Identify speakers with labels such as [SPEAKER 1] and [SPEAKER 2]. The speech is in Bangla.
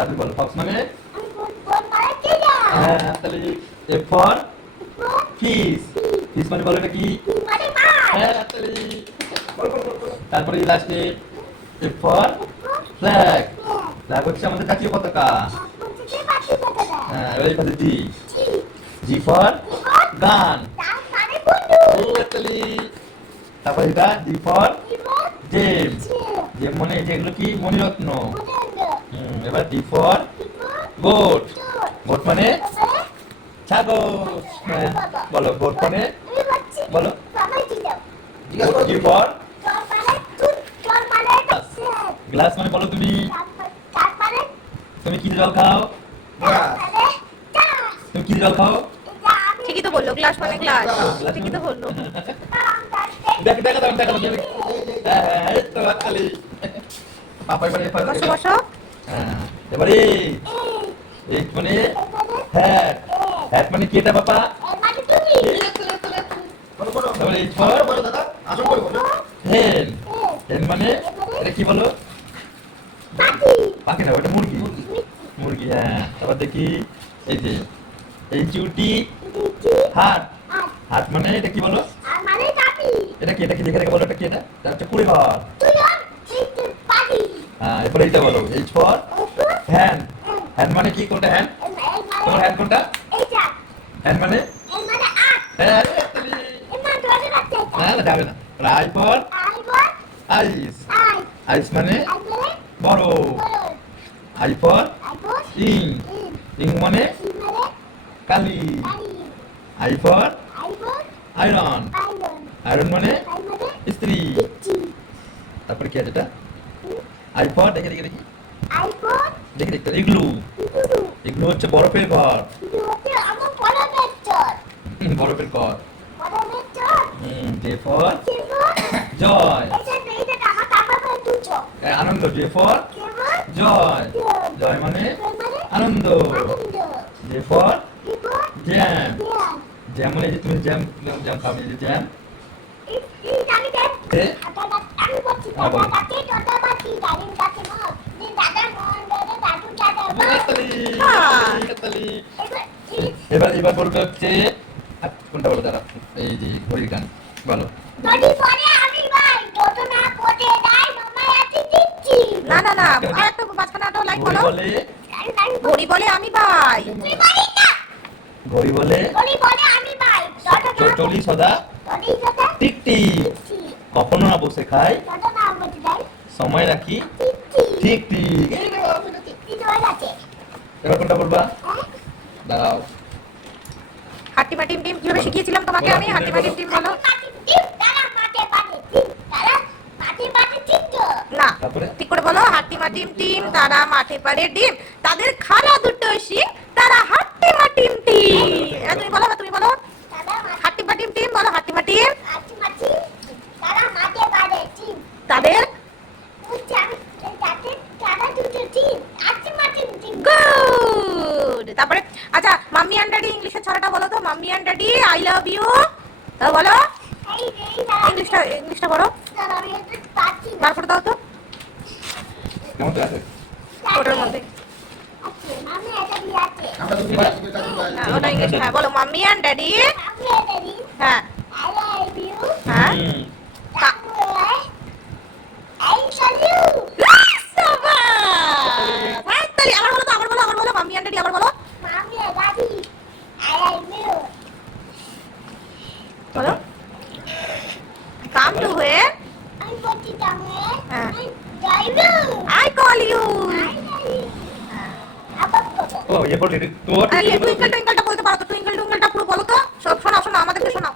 [SPEAKER 1] আমি বলব।
[SPEAKER 2] বলো ফক্স মানে
[SPEAKER 1] কে
[SPEAKER 2] হ্যাঁ তাহলে এফ ফর ফিস ফিস মানে বলো এটা কি?
[SPEAKER 1] মানে মাছ।
[SPEAKER 2] হ্যাঁ তাহলে বলো, বলো, বলো, বলো। তারপরে লাস্টে এফ ফর ফ্ল্যাগ ফ্ল্যাগ হচ্ছে আমাদের জাতীয় পতাকা। হ্যাঁ এবার পাশে জি জি ফর গান।
[SPEAKER 1] মানে
[SPEAKER 2] তারপরে এটা জি ফর
[SPEAKER 1] ছে
[SPEAKER 2] জেম মানে যেগুলো কি? মণিরত্ন। এবার ডি ফর গোট গোট মানে ছাগল। বলো গোট মানে বলো। জি ফর
[SPEAKER 1] মানে মানে
[SPEAKER 2] গ্লাস মানে বলো তুমি। তুমি কি জল খাও? তুমি কি জল খাও?
[SPEAKER 3] ঠিকই তো বলল গ্লাস মানে গ্লাস ঠিকই তো বলল।
[SPEAKER 2] দেখ দেখা দেখা। হ্যাঁ এবারে
[SPEAKER 3] বসো
[SPEAKER 2] হ্যাঁ, মানে হ্যাট হ্যাট মানে কি এটা বাবা হেন মানে এটা কি বলো? পাখি না ওটা মুরগি। মুরগি হ্যাঁ তারপর দেখি এই যে এই চিউটি হাট হাট মানে এটা কি বলো? এটা কি এটা কি দেখে দেখে বলো এটা কি এটা? এটা হচ্ছে কুড়ি ঘর। হ্যাঁ এরপরে এইটা বলো এই ফর হ্যান। হ্যান মানে কি কোনটা হ্যান? তোমার হ্যান কোনটা? হ্যান মানে? হ্যাঁ না না যাবে না। I for ice. আইস মানে বড়। I for ink. ইং মানে কালি। I for iron. আয়রন মানে স্ত্রী তারপরে কি আছে এটা আই দেখে দেখে দেখি দেখে দেখতে ইগলু ইগলু হচ্ছে বরফের ঘর বরফের ঘর জে ফর জয় আনন্দ জে ফর জয় জয় মানে আনন্দ জে ফর জ্যাম জ্যাম মানে যে তুমি জ্যাম জ্যাম খাবে জ্যাম হাততালি। এবার এবার বলবে হচ্ছে কোনটা বলো দাঁড়া এই যে ঘড়ির গান বলো।
[SPEAKER 3] না না না আর একটু মাঝখানে একটা লাইন
[SPEAKER 2] ঘড়ি
[SPEAKER 3] বলে? ঘড়ি বলে আমি ভাই।
[SPEAKER 2] ঘড়ি বলে? চলি সদা টিক টিক কখনো না বসে খাই। সময় রাখি ঠিক ঠিক। এবার কোনটা বলবা? দাঁড়াও।
[SPEAKER 3] হাট্টিমা টিম টিম কীভাবে শিখিয়েছিলাম তোমাকে আমি? হাট্টিমা টিম টিম বলো না ঠিক করে বলো হাট্টিমা টিম টিম তারা মাঠে পারে ডিম তাদের খালা দুটো শিং তারা হাট্টিমা টিম। টিম তুমি বলো এবার তুমি বলো হাট্টিমা টিম টিম বলো হাট্টিমা টিম তাদের গুড তারপরে আচ্ছা মাম্মি অ্যান্ড ড্যাডি ইংলিশের ছড়াটা বলো তো। Mummy and daddy I love you বলো। ইংলিশটা ইংলিশটা বলো। বার করে দাও তো। ওটার মধ্যে। হ্যাঁ, ওটা ইংলিশ। হ্যাঁ বলো মাম্মি অ্যান্ড ড্যাডি হ্যাঁ। হ্যাঁ। বলো। কাম টু হয়ে। আই কল ইউ ও এরপর টুইঙ্কল টুইঙ্কলটা বলতে পারো
[SPEAKER 1] টুইঙ্কল
[SPEAKER 2] টুইঙ্কলটা পুরো বলো তো।
[SPEAKER 3] সব শোনা শোনা আমাদেরকে শোনা।